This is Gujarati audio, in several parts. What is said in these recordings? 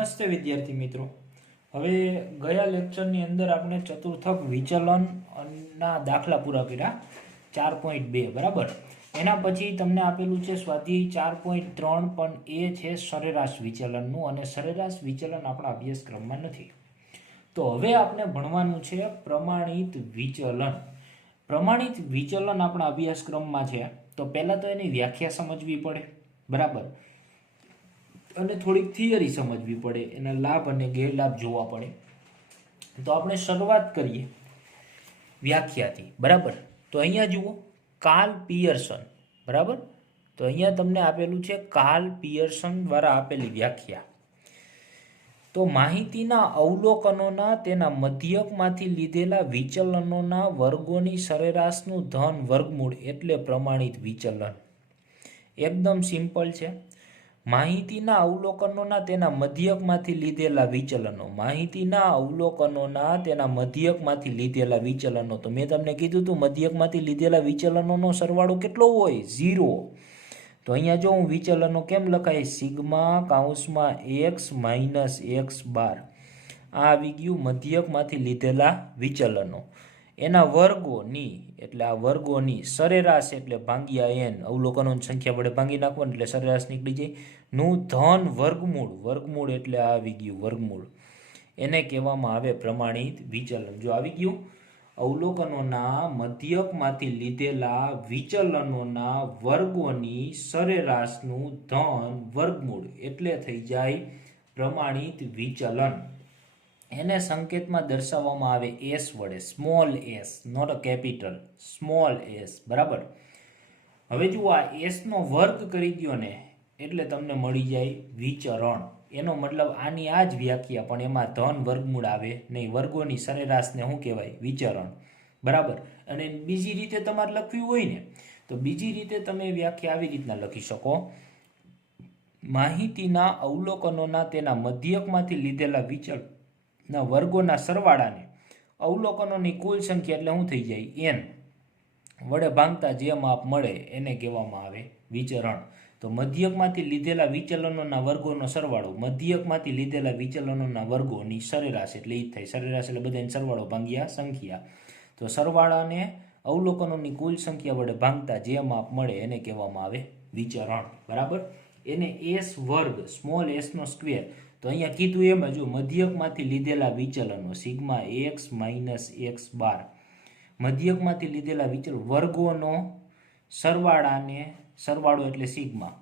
નમસ્તે વિદ્યાર્થી મિત્રો। હવે ગયા લેક્ચરની અંદર આપણે ચતુર્થક વિચલનના દાખલા પૂરા કર્યા 4.2 બરાબર। એના પછી તમને આપેલું છે સ્વાધ્યાય 4.3 પણ એ છે સરેરાશ વિચલનનું, અને સરેરાશ વિચલન આપણા અભ્યાસક્રમમાં નથી। તો હવે આપણે ભણવાનું છે પ્રમાણિત વિચલન। પ્રમાણિત વિચલન આપણા અભ્યાસક્રમમાં છે તો પહેલાં તો એની વ્યાખ્યા સમજવી પડે બરાબર, અને થોડીક થિયરી સમજવી પડે, એના લાભ અને ગેરલાભ જોવા પડે। તો આપણે શરૂઆત કરીએ વ્યાખ્યાથી બરાબર। તો અહીંયા જુઓ કાર્લ પિયર્સન બરાબર। તો અહીંયા તમને આપેલું છે કાર્લ પિયર્સન દ્વારા આપેલી વ્યાખ્યા। તો માહિતીના અવલોકનોના તેના મધ્યકમાંથી લીધેલા વિચલનોના વર્ગોની સરેરાશનું ધન વર્ગમૂળ એટલે પ્રમાણિત વિચલન। એકદમ સિમ્પલ છે। માહિતીના અવલોકનોના તેના મધ્યકમાંથી લીધેલા વિચલનો, માહિતીના અવલોકનોના તેના મધ્યકમાંથી લીધેલા વિચલનો। તો મેં તમને કીધું હતું મધ્યકમાંથી લીધેલા વિચલનોનો સરવાળો કેટલો હોય? 0। તો અહીંયા જો હું વિચલનો કેમ લખાય? સિગ્મા કાઉન્સમાં x માઇનસ x બાર, આ આવી ગયું મધ્યકમાંથી લીધેલા વિચલનો। એના વર્ગોની એટલે આ વર્ગોની સરેરાશ એટલે ભાગ્યા n, અવલોકનોની સંખ્યા વડે ભાંગી નાખવાનું એટલે સરેરાશ નીકળી જાય, નું ધન વર્ગમૂળ, વર્ગમૂળ એટલે આ આવી ગયું વર્ગમૂળ, એને કહેવામાં આવે પ્રમાણિત વિચલન। જો આવી ગયું અવલોકનોના મધ્યકમાંથી લીધેલા વિચલનોના વર્ગોની સરેરાશનું ધન વર્ગમૂળ એટલે થઈ જાય પ્રમાણિત વિચલન। એને સંકેતમાં દર્શાવવામાં આવે s વડે, small s, not a capital, small s બરાબર। હવે જુઓ આ s નો વર્ગ કરી દો ને એટલે તમને મળી જાય વિચરણ। એનો મતલબ આની આ જ વ્યાખ્યા, પણ એમાં ધન વર્ગમૂળ આવે નહીં, વર્ગોની સરેરાશને શું કહેવાય? વિચરણ બરાબર। અને બીજી રીતે તમારે લખવી હોય ને તો બીજી રીતે તમે વ્યાખ્યા આવી રીતના લખી શકો, માહિતીના અવલોકનોના તેના મધ્યકમાંથી લીધેલા વિચલનના વર્ગોના સરવાળાને અવલોકનોની કુલ સંખ્યા એટલે શું થઈ જાય? n વડે ભાંગતા જે માપ મળે એને કહેવામાં આવે વિચરણ। તો મધ્યકમાંથી લીધેલા વિચલનોના વર્ગોનો સરવાળો, મધ્યકમાંથી લીધેલા વિચલનોના વર્ગોની સરેરાશ એટલે એ જ થાય, સરેરાશ એટલે બધાને સરવાળો ભાંગ્યા સંખ્યા। તો સરવાળાને અવલોકનોની કુલ સંખ્યા વડે ભાંગતા જે માપ મળે એને કહેવામાં આવે વિચરણ બરાબર। એને s વર્ગ, સ્મોલ s નો સ્ક્વેર, તો અહીંયા કીધું એમ જ મધ્યકમાંથી લીધેલા વિચલનો સિગ્મા x માઇનસ x બાર, મધ્યકમાંથી લીધેલા વિચલન વર્ગોનો સરવાળાને, સરવાળો એટલે સિગ્મા,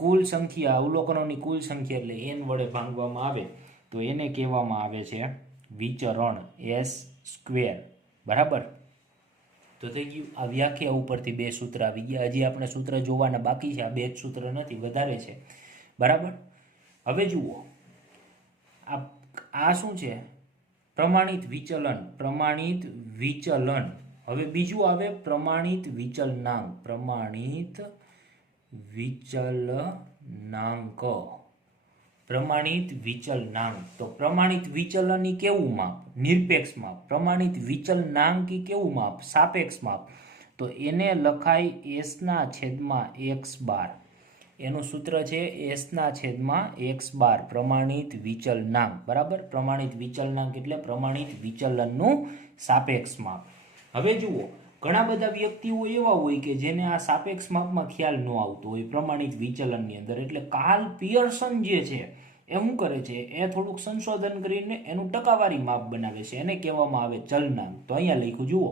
કુલ સંખ્યા, અવલોકનોની કુલ સંખ્યા એટલે n વડે ભાંગવામાં આવે તો એને કહેવામાં આવે છે વિચરણ, s સ્ક્વેર બરાબર। તો થઈ ગયું આ વ્યાખ્યા ઉપરથી બે સૂત્ર આવી ગયા। હજી આપણે સૂત્ર જોવાના બાકી છે, આ બે જ સૂત્ર નથી, વધારે છે બરાબર। હવે જુઓ આ શું છે? પ્રમાણિત વિચલન, પ્રમાણિત વિચલન। હવે બીજું આવે પ્રમાણિત વિચલનાંક, પ્રમાણિત વિચલનાંક, પ્રમાણિત વિચલનાંક। તો પ્રમાણિત વિચલન ઈ કેવું માપ? નિરપેક્ષ માપ। પ્રમાણિત વિચલનાંક ઈ કેવું માપ? સાપેક્ષ માપ। તો એને લખાય s ના છેદમાં x બાર, એનું સૂત્ર છે s ના છેદમાં x બાર, પ્રમાણિત વિચલનાંક બરાબર। પ્રમાણિત વિચલનાંક એટલે પ્રમાણિત વિચલનનું સાપેક્ષ માપ। હવે જુઓ ઘણા બધા વ્યક્તિઓ એવા હોય કે જેને આ સાપેક્ષ માપમાં ખ્યાલ ન આવતો હોય પ્રમાણિત વિચલનની અંદર, એટલે કાર્લ પિયર્સન જે છે એ શું કરે છે? એ થોડુંક સંશોધન કરીને એનું ટકાવારી માપ બનાવે છે, એને કહેવામાં આવે ચલનાંક। તો અહીંયા લખ્યું જુઓ,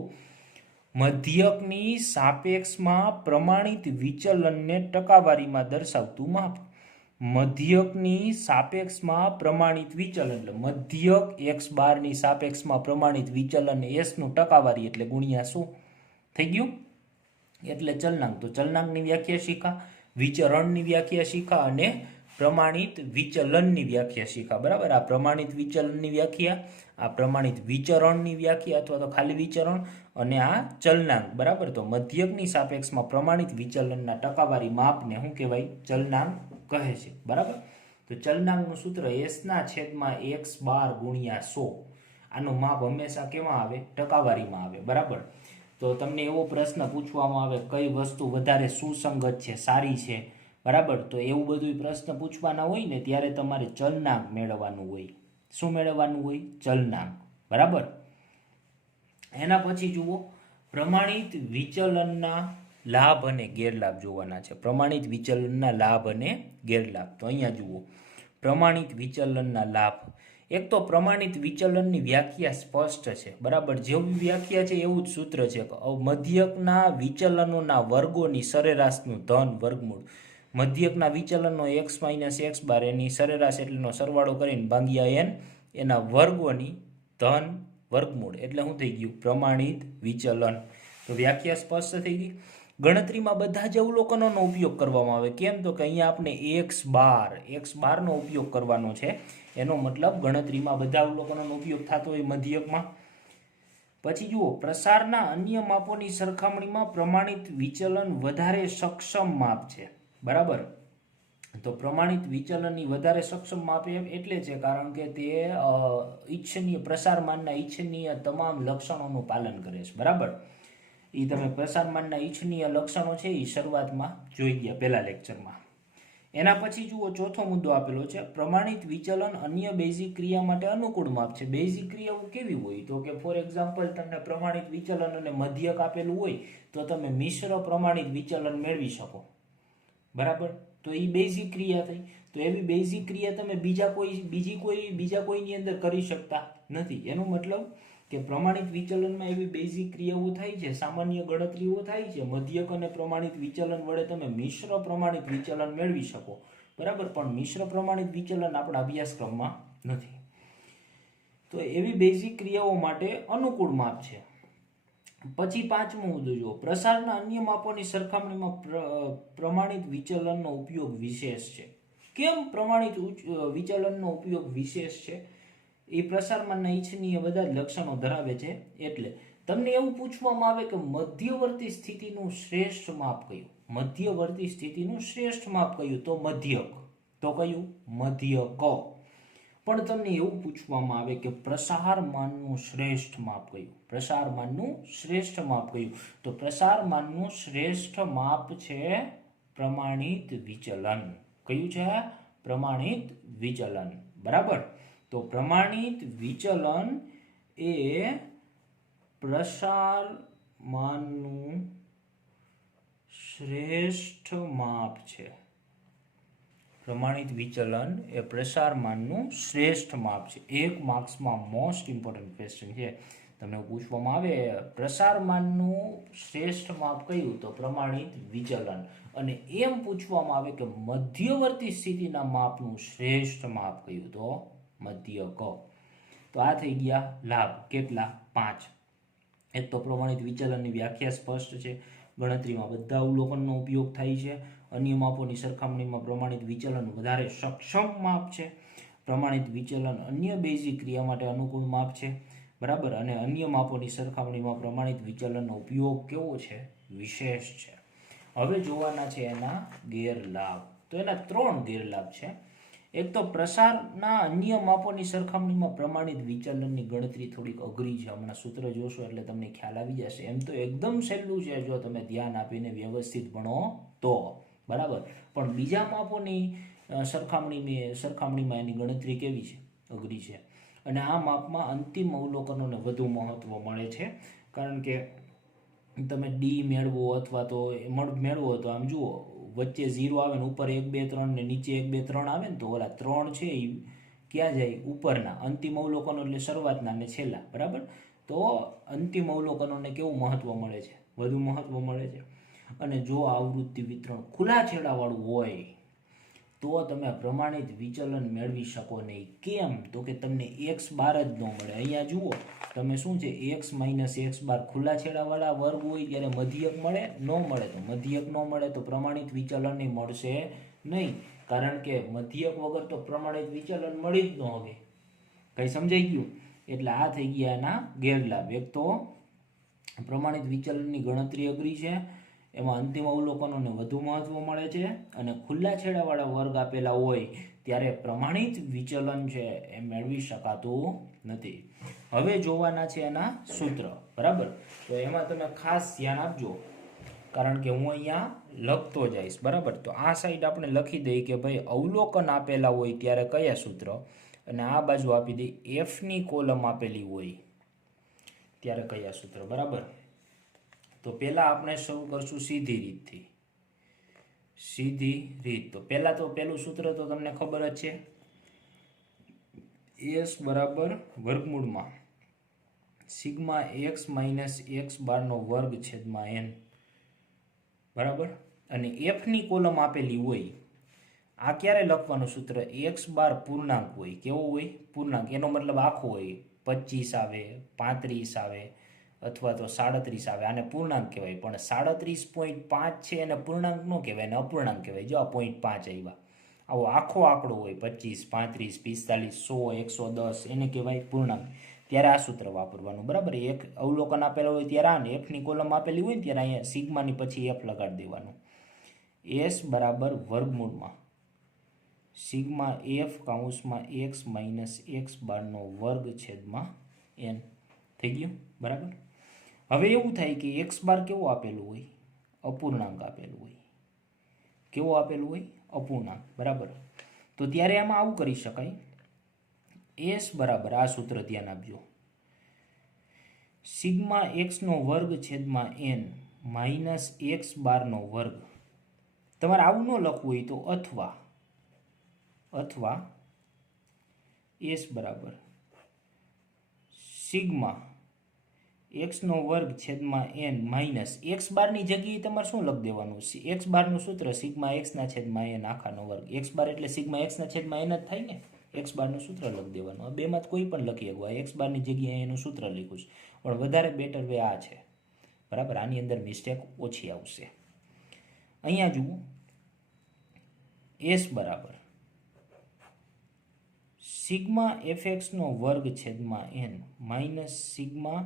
મધ્યકની સાપેક્ષમાં પ્રમાણિત વિચલનને ટકાવારીમાં દર્શાવતું માપ। મધ્યકની સાપેક્ષમાં પ્રમાણિત વિચલન એટલે મધ્યક x બારની સાપેક્ષમાં પ્રમાણિત વિચલન s નું ટકાવારી એટલે ગુણ્યા શું થઈ ગયું? એટલે ચલનાંક। તો ચલનાંકની વ્યાખ્યા શીખા, વિચરણની વ્યાખ્યા શીખા અને પ્રમાણિત વિચલનની વ્યાખ્યા શીખા બરાબર। આ પ્રમાણિત વિચલનની વ્યાખ્યા, આ પ્રમાણિત વિચરણની વ્યાખ્યા અથવા તો ખાલી વિચરણ, અને આ ચલનાંક બરાબર। તો મધ્યકની સાપેક્ષમાં પ્રમાણિત વિચલનના ટકાવારી માપને શું કહેવાય? ચલનાંક કહે છે બરાબર। તો ચલનાંકનું સૂત્ર s ના છેદમાં x બાર ગુણ્યા 100, આનું માપ હંમેશા કેમાં આવે? ટકાવારીમાં આવે બરાબર। તો તમને એવો પ્રશ્ન પૂછવામાં આવે કઈ વસ્તુ વધારે સુસંગત છે, સારી છે બરાબર. તો એવું બધું પ્રશ્ન પૂછવાના હોય ને ત્યારે તમારે ચલનાંક મેળવવાનું હોય. શું મેળવવાનું હોય? ચલનાંક. બરાબર. એના પછી જુઓ, પ્રમાણિત વિચલનના લાભ અને ગેરલાભ જોવાના છે. પ્રમાણિત વિચલનના લાભ અને ગેરલાભ. તો અહીંયા જુઓ, પ્રમાણિત વિચલનના લાભ. એક તો પ્રમાણિત વિચલનની વ્યાખ્યા સ્પષ્ટ છે. બરાબર. જેવી વ્યાખ્યા છે એવું જ સૂત્ર છે. મધ્યકના વિચલનોના વર્ગોની સરેરાશનું ધન વર્ગમૂળ. મધ્યકના વિચલનનો x - x બાર એની સરેરાશ એટલેનો સરવાળો કરીને ભાગ્યા n એના વર્ગોની ધન વર્ગમૂળ એટલે શું થઈ ગયું? પ્રમાણિત વિચલન. તો વ્યાખ્યા સ્પષ્ટ થઈ ગઈ. ગણતરીમાં બધા જ અવલોકનોનો ઉપયોગ કરવામાં આવે. કેમ? તો કે અહીંયા આપણે x બારનો ઉપયોગ કરવાનો છે. એનો મતલબ ગણતરીમાં બધા અવલોકનોનો ઉપયોગ થતો હોય મધ્યકમાં. પછી જુઓ, પ્રસારના અન્ય માપોની સરખામણીમાં પ્રમાણિત વિચલન વધારે સક્ષમ માપ છે. બરાબર. તો પ્રમાણિત વિચલનની વધારે સક્ષમ માપ એટલે છે કારણ કે તે ઈચ્છનીય પ્રસારમાનના ઈચ્છનીય તમામ લક્ષણોનું પાલન કરે છે. બરાબર. એ તમે પ્રસારમાનના ઈચ્છનીય લક્ષણો છે એ શરૂઆતમાં જોઈ ગયા પહેલા લેક્ચરમાં. એના પછી જુઓ, ચોથો મુદ્દો આપેલો છે, પ્રમાણિત વિચલન અન્ય બેઝિક ક્રિયા માટે અનુકૂળ માપ છે. બેઝિક ક્રિયાઓ કેવી હોય? તો કે ફોર એક્ઝામ્પલ તમને પ્રમાણિત વિચલન અને મધ્યક આપેલું હોય તો તમે મિશ્ર પ્રમાણિત વિચલન મેળવી શકો. બરાબર. તો એ બેઝિક ક્રિયા થઈ. તો એવી બેઝિક ક્રિયા તમે બીજા કોઈની અંદર કરી શકતા નથી. એનો મતલબ કે પ્રમાણિત વિચલનમાં એવી બેઝિક ક્રિયાઓ થાય છે, સામાન્ય ગણતરીઓ થાય છે. મધ્યક અને પ્રમાણિત વિચલન વડે તમે મિશ્ર પ્રમાણિત વિચલન મેળવી શકો. બરાબર. પણ મિશ્ર પ્રમાણિત વિચલન આપણા અભ્યાસક્રમમાં નથી. તો એવી બેઝિક ક્રિયાઓ માટે અનુકૂળ માપ છે. પછી પાંચમું મુદ્દો જુઓ, પ્રસારના અન્ય માપોની સરખામણીમાં પ્રમાણિત વિચલનનો ઉપયોગ વિશેષ છે. કેમ પ્રમાણિત વિચલનનો ઉપયોગ વિશેષ છે? એ પ્રસારમાનના ઈચ્છનીય બધા જ લક્ષણો ધરાવે છે. એટલે તમને એવું પૂછવામાં આવે કે મધ્યવર્તી સ્થિતિનું શ્રેષ્ઠ માપ કયું? મધ્યવર્તી સ્થિતિનું શ્રેષ્ઠ માપ કયું? તો મધ્યક. તો કયું? મધ્યક. પણ તમને એવું પૂછવામાં આવે કે પ્રસારમાનનું શ્રેષ્ઠ માપ કયું? પ્રસારમાનનું શ્રેષ્ઠ માપ કયું? તો પ્રસારમાનનું શ્રેષ્ઠ માપ છે પ્રમાણિત વિચલન. કયું છે? પ્રમાણિત વિચલન. બરાબર. તો પ્રમાણિત વિચલન એ પ્રસારમાનનું શ્રેષ્ઠ માપ છે. પ્રમાણિત વિચલન એ પ્રસારમાનનું શ્રેષ્ઠ માપ છે. એક માર્ક્સમાં મોસ્ટ ઇમ્પોર્ટન્ટ ક્વેશ્ચન છે. તમને પૂછવામાં આવે પ્રસારમાનનું શ્રેષ્ઠ માપ કયું? તો પ્રમાણિત વિચલન. અને એમ પૂછવામાં આવે કે મધ્યવર્તી સ્થિતિના માપનું શ્રેષ્ઠ માપ કયું? તો મધ્યક. તો આ થઈ ગયા લાભ. કેટલા? 5. એક તો પ્રમાણિત વિચલનની વ્યાખ્યા સ્પષ્ટ છે. ગણતરીમાં બધા અવલોકનનો ઉપયોગ થાય છે. અન્ય માપોની સરખામણીમાં પ્રમાણિત વિચલન વધારે સક્ષમ માપ છે. પ્રમાણિત વિચલન અન્ય બેઝિક ક્રિયા માટે અનુકૂળ માપ છે. બરાબર. અને અન્ય માપોની સરખામણીમાં પ્રમાણિત વિચલનનો ઉપયોગ કેવો છે? વિશેષ છે. હવે જોવાના છે એના ગેરલાભ. તો એના 3 ગેરલાભ છે. એક તો પ્રસારના અન્ય માપોની સરખામણીમાં પ્રમાણિત વિચલનની ગણતરી થોડીક અઘરી છે. હમણાં સૂત્ર જોશો એટલે તમને ખ્યાલ આવી જશે. એમ તો એકદમ સહેલું છે જો તમે ધ્યાન આપીને વ્યવસ્થિત ભણો તો. બરાબર. પણ બીજા માપોની સરખામણીમાં એની ગણતરી કેવી છે? અઘરી છે. અને આ માપમાં અંતિમ અવલોકનોને વધુ મહત્વ મળે છે. કારણ કે તમે ડી મેળવો અથવા તો મેળવો તો આમ જુઓ, વચ્ચે 0 આવે ને ઉપર 1 2 3 ને નીચે 1 2 3 આવે ને તો ઓલા 3 છે એ ક્યાં જાય? ઉપરના. અંતિમ અવલોકનો એટલે શરૂઆતના ને છેલ્લા. બરાબર. તો અંતિમ અવલોકનોને કેવું મહત્વ મળે છે? વધુ મહત્વ મળે છે. અને જો આવૃત્તિ વિતરણ ખુલ્લા છેડાવાળું હોય તો તમે પ્રમાણિત વિચલન મેળવી શકો નહીં. કેમ? તો કે તમને x બાર જ ન મળે. અહીંયા જુઓ, તમે શું છે? x - x બાર ખુલ્લા છેડાવાળા વર્ગ હોય ત્યારે મધ્યક મળે? ન મળે. તો મધ્યક ન મળે તો પ્રમાણિત વિચલન મળશે નહીં. કારણ કે મધ્યક વગર તો પ્રમાણિત વિચલન મળી જ ન હવે. કઈ સમજાઈ ગયું? એટલે આ થઈ ગયા એના ગેરલાભ. એક તો પ્રમાણિત વિચલનની ગણતરી અઘરી છે. એમાં અંતિમ અવલોકનોને વધુ મહત્વ મળે છે. અને ખુલ્લા છેડાવાળા વર્ગ આપેલા હોય ત્યારે પ્રમાણિત વિચલન છે એ મેળવી શકાતું નથી. હવે જોવાના છે એના સૂત્ર. બરાબર. તો એમાં તમે ખાસ ધ્યાન આપજો. કારણ કે હું અહીંયા લખતો જઈશ, બરાબર. તો આ સાઈડ આપણે લખી દઈએ કે ભાઈ અવલોકન આપેલા હોય ત્યારે કયા સૂત્ર, અને આ બાજુ આપી દઈએ એફની કોલમ આપેલી હોય ત્યારે કયા સૂત્ર, બરાબર. તો પહેલાં આપણે શરૂ કરશું સીધી રીતથી. સીધી રીત, તો પહેલાં તો પહેલું સૂત્ર તો તમને ખબર જ છે, એસ બરાબર વર્ગમૂળમાં સિગ્મા એક્સ માઇનસ એક્સ બારનો વર્ગ છેદમાં એન, બરાબર. અને એફની કોલમ આપેલી હોય, આ ક્યારે લખવાનું સૂત્ર, એક્સ બાર પૂર્ણાંક હોય. કેવો હોય? પૂર્ણાંક. એનો મતલબ આખો હોય, 25 આવે, 35 આવે, અથવા તો 37 આવે. આને પૂર્ણાંક કહેવાય. પણ 37.5 છે એને પૂર્ણાંક ન કહેવાય, એને અપૂર્ણાંક કહેવાય. જો આ 0.5 આવ્યા, આવો આખો આંકડો હોય 25, 35, 45, 100, 110, એને કહેવાય પૂર્ણાંક. ત્યારે આ સૂત્ર વાપરવાનું, બરાબર. એક અવલોકન આપેલું હોય ત્યારે આને, એફની કોલમ આપેલી હોય ને ત્યારે અહીંયા સિગ્માની પછી એફ લગાડી દેવાનું. એસ બરાબર વર્ગમૂળમાં સિગ્મા એફ કાઉન્સમાં એક્સ માઇનસ એક્સ બારનો વર્ગ છેદમાં એન. થઈ ગયું, બરાબર. હવે એવું થાય કે એક્સ બાર કેવું આપેલું હોય? અપૂર્ણાંક આપેલું હોય. કેવું આપેલું હોય? અપૂર્ણાંક, બરાબર. તો ત્યારે આમાં આવું કરી શકાય, એસ બરાબર, આ સૂત્ર ધ્યાન આપજો, સિગ્મા એક્સનો વર્ગ છેદમાં એન માઇનસ એક્સ બારનો વર્ગ. તમારે આવું ન લખવું હોય તો અથવા એસ બરાબર સિગ્મા એક્સનો વર્ગ છેદમાં એન માઇનસ એક્સ બારની જગ્યાએ તમારે શું લખી દેવાનું? એક્સ બારનું સૂત્ર સિગ્મા એક્સના છેદમાં એન આખાનો વર્ગ. એક્સ બાર એટલે સિગ્મા એક્સના છેદમાં એન જ થાય ને. એક્સ બારનું સૂત્ર લખી દેવાનું. આ બેમાં કોઈ પણ લખી શકો. એક્સ બારની જગ્યાએ એનું સૂત્ર લખ્યું છે, પણ વધારે બેટર વે આ છે, બરાબર. આની અંદર મિસ્ટેક ઓછી આવશે. અહીંયા જુઓ, એસ બરાબર સિગ્મા એફએક્સનો વર્ગ છેદમાં એન માઇનસ સિગ્મા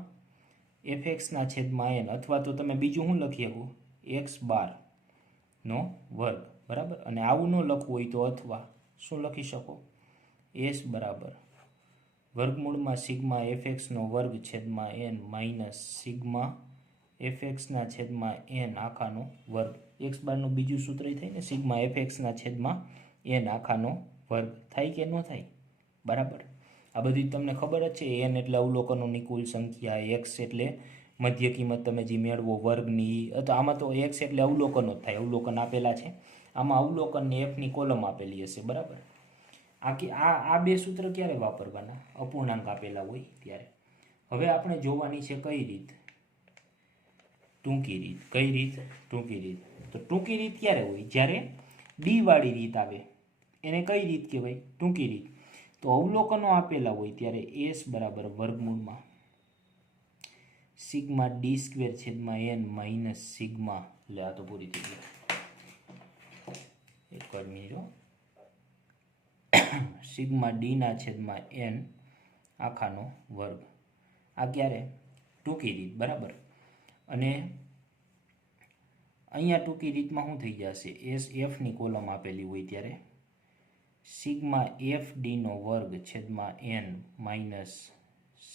એફએક્સના છેદમાં એન, અથવા તો તમે બીજું શું લખી શકો? એક્સ બારનો વર્ગ, બરાબર. અને આવું ન લખવું હોય તો અથવા શું લખી શકો? એસ બરાબર વર્ગમૂળમાં સિગ્મા એફએક્સનો વર્ગ છેદમાં એન માઇનસ સિગ્મા એફએક્સના છેદમાં એન આખાનો વર્ગ. એક્સ બારનું બીજું સૂત્ર થાય ને, સિગ્મા એફએક્સના છેદમાં એન આખાનો વર્ગ. થાય કે ન થાય? બરાબર. આ બધી તમને ખબર જ છે. એન એટલે અવલોકનોની કુલ સંખ્યા, એક્સ એટલે મધ્ય કિંમત તમે જે મેળવો વર્ગની. તો આમાં તો એક્સ એટલે અવલોકનો જ થાય, અવલોકન આપેલા છે. આમાં અવલોકનની એફની કોલમ આપેલી હશે, બરાબર. આ બે સૂત્ર ક્યારે વાપરવાના? અપૂર્ણાંક આપેલા હોય ત્યારે. હવે આપણે જોવાની છે કઈ રીત? ટૂંકી રીત. કઈ રીત? ટૂંકી રીત. તો ટૂંકી રીત ક્યારે હોય? જ્યારે ડી વાળી રીત આવે એને કઈ રીત કહેવાય? ટૂંકી રીત. તો અવલોકનો આપેલા હોય ત્યારે એસ બરાબર વર્ગમૂળમાં સિગ્મા ડી સ્ક્વેર છેદમાં એન માઇનસ સિગ્મા, એટલે આ તો પૂરી થઈ ગઈ, એક જ મિનિટ, સિગ્મા ડીના છેદમાં એન આખાનો વર્ગ. આ ક્યારે? ટૂંકી રીત, બરાબર. અને અહીંયા ટૂંકી રીતમાં શું થઈ જશે? એસ એફની કોલમ આપેલી હોય ત્યારે સિગ્મા એફ ડીનો વર્ગ છેદમાં N minus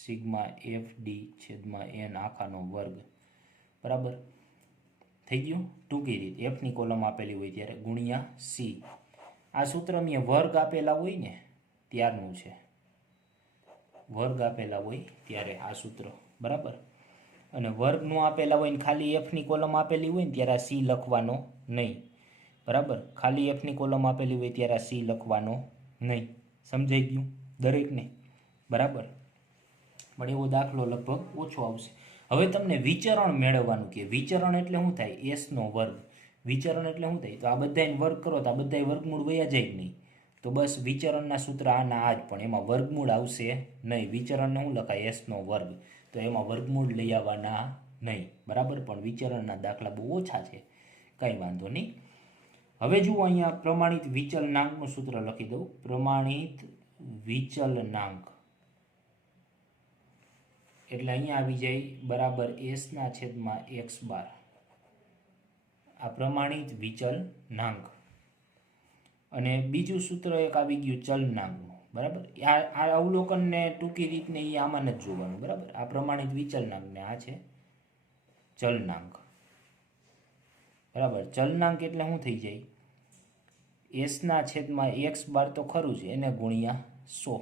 sigma F D છેદમાં એન આખાનો વર્ગ, બરાબર. થઈ ગયું ટૂંકી રીત. એફની કોલમ આપેલી હોય ત્યારે ગુણ્યા સી. આ સૂત્ર મેં વર્ગ આપેલા હોય ને ત્યારનું છે. વર્ગ આપેલા હોય ત્યારે આ સૂત્ર, બરાબર. અને વર્ગ નો આપેલા હોય ને ખાલી એફની કોલમ આપેલી હોય ને ત્યારે આ સી લખવાનો નહીં, બરાબર. ખાલી એફની કોલમ આપેલી હોય ત્યારે આ સી લખવાનો નહીં. સમજાઈ ગયું દરેકને? બરાબર. પણ એવો દાખલો લગભગ ઓછો આવશે. હવે તમને વિચરણ મેળવવાનું કે વિચરણ એટલે શું થાય? એસનો વર્ગ. વિચરણ એટલે શું થાય? તો આ બધાને વર્ગ કરો તો આ બધા વર્ગમૂળ વયા જાય નહીં. તો બસ વિચરણના સૂત્ર આના આ જ, પણ એમાં વર્ગમૂળ આવશે નહીં. વિચરણને શું લખાય? એસનો વર્ગ. તો એમાં વર્ગમૂળ લઈ આવવાના નહીં, બરાબર. પણ વિચરણના દાખલા બહુ ઓછા છે, કંઈ વાંધો નહીં. હવે જુઓ, અહીંયા પ્રમાણિત વિચલનાંકનું સૂત્ર લખી દઉં. પ્રમાણિત વિચલનાંક એટલે અહીંયા આવી જાય બરાબર એસના છેદમાં એક્સ બાર. આ પ્રમાણિત વિચલનાંક. અને બીજું સૂત્ર એક આવી ગયું ચલનાંકનું, બરાબર. આ અવલોકનને ટૂંકી રીતને એ આમાં નથી જોવાનું, બરાબર. આ પ્રમાણિત વિચલનાંક ને આ છે ચલનાંક. બરાબર. ચલનાંક એટલે શું થઈ જાય? એસના છેદમાં એક્સ બાર તો ખરું જ, એને ગુણ્યા 100.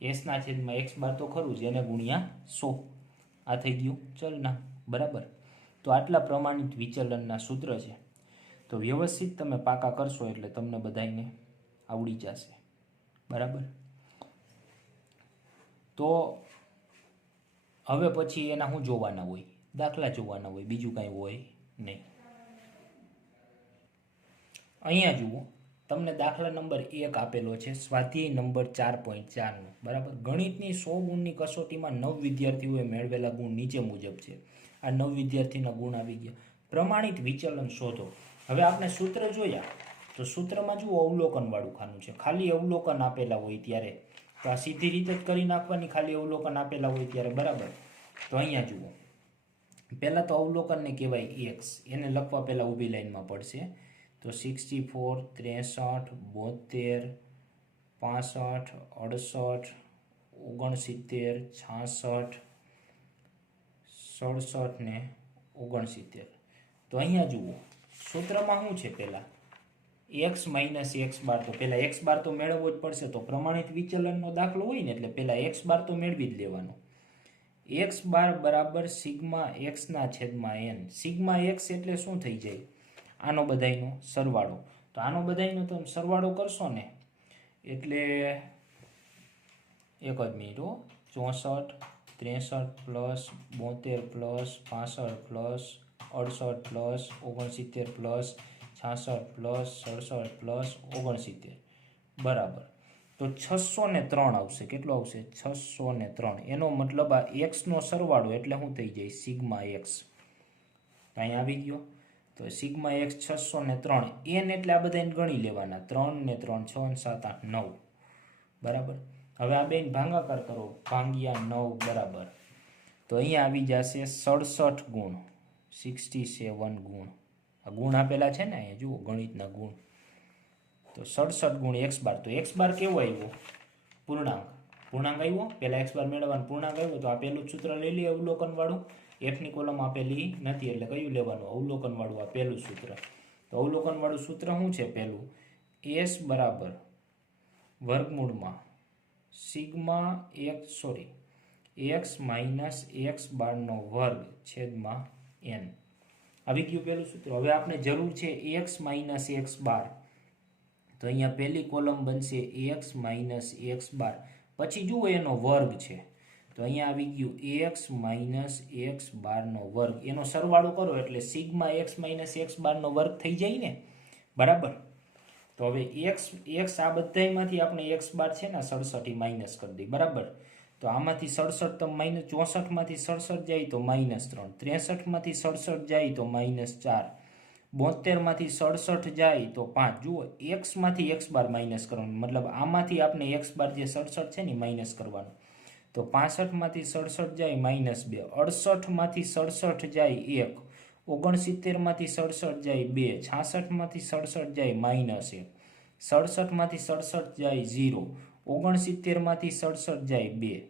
એસના છેદમાં એક્સ બાર તો ખરું જ, એને ગુણ્યા 100. આ થઈ ગયું ચલનાંક. બરાબર. તો આટલા પ્રમાણિત વિચલનના સૂત્ર છે. તો વ્યવસ્થિત તમે પાકા કરશો એટલે તમને બધાને આવડી જશે. બરાબર. તો હવે પછી એના શું જોવાના હોય? દાખલા જોવાના હોય, બીજું કાંઈ હોય નહીં. અહીંયા જુઓ, તમને દાખલા નંબર 1 આપેલો છે, સ્વાધ્યાય નંબર 4.4નો. બરાબર. ગણિતની 100 ગુણની કસોટીમાં 9 વિદ્યાર્થીઓએ મેળવેલા ગુણ નીચે મુજબ છે. આ 9 વિદ્યાર્થીના ગુણ આવી ગયા. પ્રમાણિત વિચલન શોધો. હવે આપણે સૂત્ર જોયા, તો સૂત્રમાં જુઓ અવલોકનવાળું ખાનું છે. ખાલી અવલોકન આપેલા હોય ત્યારે તો આ સીધી રીતે જ કરી નાખવાની, ખાલી અવલોકન આપેલા હોય ત્યારે. બરાબર. તો અહીંયા જુઓ, પહેલાં તો અવલોકનને કહેવાય એક્સ. એને લખવા પહેલાં ઊભી લાઈનમાં પડશે. તો 64, 63, 72, 65, 68, 69, 66, 67 ને 69. તો અહીંયા જુઓ, સૂત્રમાં શું છે? પહેલાં એક્સ માઇનસ એક્સ બાર. તો પહેલાં એક્સ બાર તો મેળવવો જ પડશે. તો પ્રમાણિત વિચલનનો દાખલો હોય ને એટલે પહેલાં એક્સ બાર તો મેળવી જ લેવાનો. એક્સ બાર બરાબર સિગ્મા એક્સના છેદમાં એન. સિગ્મા એક્સ એટલે શું થઈ જાય? આનો બધાયનો સરવાળો. તો આનો બધાયનો તમે સરવાળો કરશો ને એટલે એક જ મિનિટ હો. 64, 63 plus 72 plus 65 plus 68 plus 69 plus 66 plus 67 plus 69. બરાબર. તો 603 આવશે. કેટલો આવશે? 603. એનો મતલબ આ એક્સનો સરવાળો એટલે શું થઈ જાય? Sigma x. અહીંયા આવી ગયો. તો સિગ્મા એક્સ 603. એન એટલે આ બધાને ગણી લેવાના. 3 ને 3, 6 ને 7, 8, 9. બરાબર. હવે આ બેન ભાગાકાર કરો. ભાગ્યા 9. બરાબર. તો અહીંયા આવી જશે 67 ગુણ, 67 ગુણ. આ ગુણ આપેલા છે ને અહીંયા જુઓ, ગણિતના ગુણ. તો 67 ગુણ એક્સ બાર. તો એક્સ બાર કેવો આવ્યો? પૂર્ણાંક. પૂર્ણાંક આવ્યો. પહેલાં એક્સ બાર મેળવવાનું પૂર્ણાંક આવ્યો. તો આ પહેલું સૂત્ર લઈ લઈએ અવલોકનવાળું. એફની કોલમ આપેલી નથી એટલે કયું લેવાનું? અવલોકનવાળું. આ પહેલું સૂત્ર. તો અવલોકનવાળું સૂત્ર શું છે? પહેલું એસ બરાબર વર્ગમૂળમાં સિગ્મા એક્સ માઇનસ એક્સ બારનો વર્ગ છેદમાં એન. આવી ગયું પહેલું સૂત્ર. હવે આપણે જરૂર છે એક્સ માઇનસ એક્સ બાર. તો અહીંયા પહેલી કોલમ બનશે એક્સ માઇનસ એક્સ બાર. પછી જુઓ એનો વર્ગ છે. તો અહીંયા આવી ગયું એક્સ માઇનસ એક્સ બારનો વર્ગ. એનો સરવાળો કરો એટલે સિગ્મા એક્સ માઇનસ એક્સ બારનો વર્ગ થઈ જાય ને. બરાબર. તો હવે એક્સ આ બધામાંથી આપણે એક્સ બાર છે ને 67 માઇનસ કરી દઈએ. બરાબર. તો આમાંથી 67 તો માઇનસ 64માંથી 67 જાય તો -3, 63માંથી 67 જાય તો -4, 72માંથી 67 જાય તો 5. જુઓ, એક્સમાંથી એક્સ બાર માઇનસ કરવાનું, મતલબ આમાંથી આપણે એક્સ બાર જે 67 છે ને માઇનસ કરવાનું. તો 65માંથી 67 જાય -2, 68માંથી 67 જાય 1, 69માંથી 67 જાય 2, 66માંથી 67 જાય -1, 67માંથી 67 જાય 0, 69માંથી 67 જાય 2.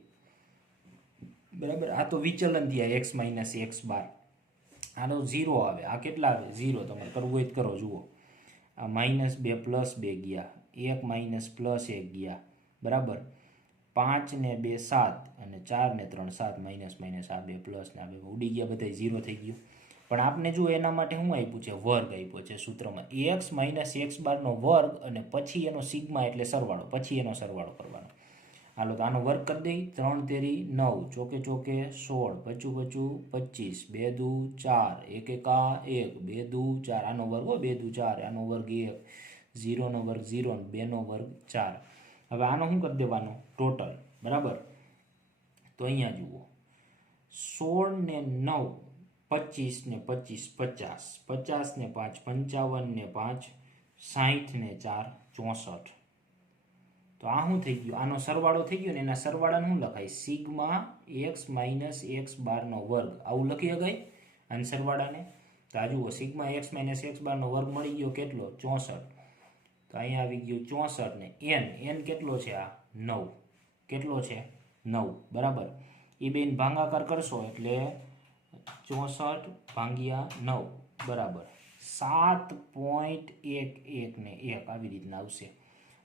બરાબર. આ તો વિચલન થયા એક્સ માઇનસ એક્સ બાર. આનો 0 આવે. આ કેટલા આવે? 0. તમારે કરવું હોય તો કરો. જુઓ, આ -2 +2 ગયા, 1 માઇનસ +1 ગયા. બરાબર. 5 ને 2 7 અને 4 ને 3 7, માઇનસ માઇનસ આ 2 પ્લસ ને આ 2 ઉડી ગયા, બધા 0 થઈ ગયું. પણ આપને જો એના માટે શું આપ્યું છે? વર્ગ આપ્યો છે સૂત્રમાં. એક્સ માઇનસ એક્સ બારનો વર્ગ અને પછી એનો સિગ્મા એટલે સરવાળો, પછી એનો સરવાળો કરવાનો. હાલો, તો આનો વર્ગ કરી દઈ. 3 તેરી 9, ચોકે ચોકે 16, પચું 25, 2 દુ 4, 1 એકા 1, 2 દુ 4. આનો વર્ગ 2 દુ 4, આનો વર્ગ 1, 0 નો વર્ગ 0, 2 નો વર્ગ 4. હવે આનો શું કરી દેવાનો? ટોટલ. બરાબર. તો અહીંયા જુઓ, 16 ને 9 25 ને 25 50, 50 ને 5 55 ને 5 60 ને 4 64. તો આ શું થઈ ગયું? આનો સરવાળો થઈ ગયો ને. એના સરવાળાને શું લખાય? સિગ્મા એક્સ માઇનસ એક્સ બારનો વર્ગ. આવું લખી શકાય આના સરવાળાને. તો આ જુઓ, સિગ્મા એક્સ માઇનસ એક્સ બારનો વર્ગ મળી ગયો કેટલો? 64. તો અહીંયા આવી ગયું 64 ને એન કેટલો છે? આ 9. કેટલો છે? 9. બરાબર. એ બેન ભાગાકાર કરશો એટલે 64 ભાગ્યા 9. બરાબર. 7.11 ને 1 આવી રીતના આવશે.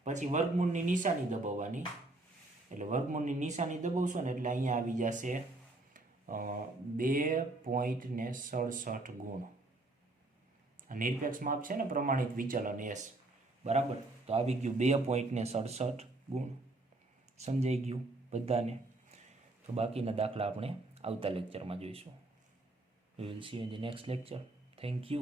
પછી વર્ગમૂળની નિશાની દબાવવાની, એટલે વર્ગમૂળની નિશાની દબાવશો ને એટલે અહીંયા આવી જશે 2.67 ગુણ. નિરપેક્ષ માપ છે ને પ્રમાણિત વિચલન એસ, બરાબર. તો આવી ગયું 2.67 ગુણ. સમજાઈ ગયું બધાને? તો બાકીના દાખલા આપણે આવતા લેક્ચરમાં જોઈશું. We will see you in the next lecture. Thank you.